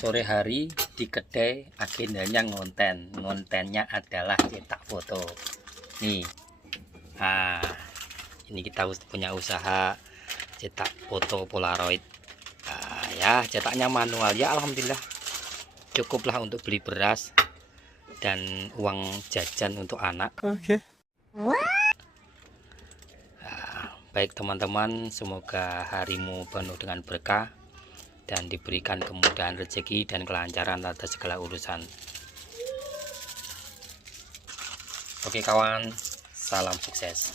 Sore hari di kedai agendanya ngontennya adalah cetak foto nih. Ini kita punya usaha cetak foto Polaroid. Ya cetaknya manual ya, alhamdulillah cukuplah untuk beli beras dan uang jajan untuk anak. Oke. Baik teman-teman, semoga harimu penuh dengan berkah dan diberikan kemudahan rezeki dan kelancaran atas segala urusan. Oke kawan, salam sukses.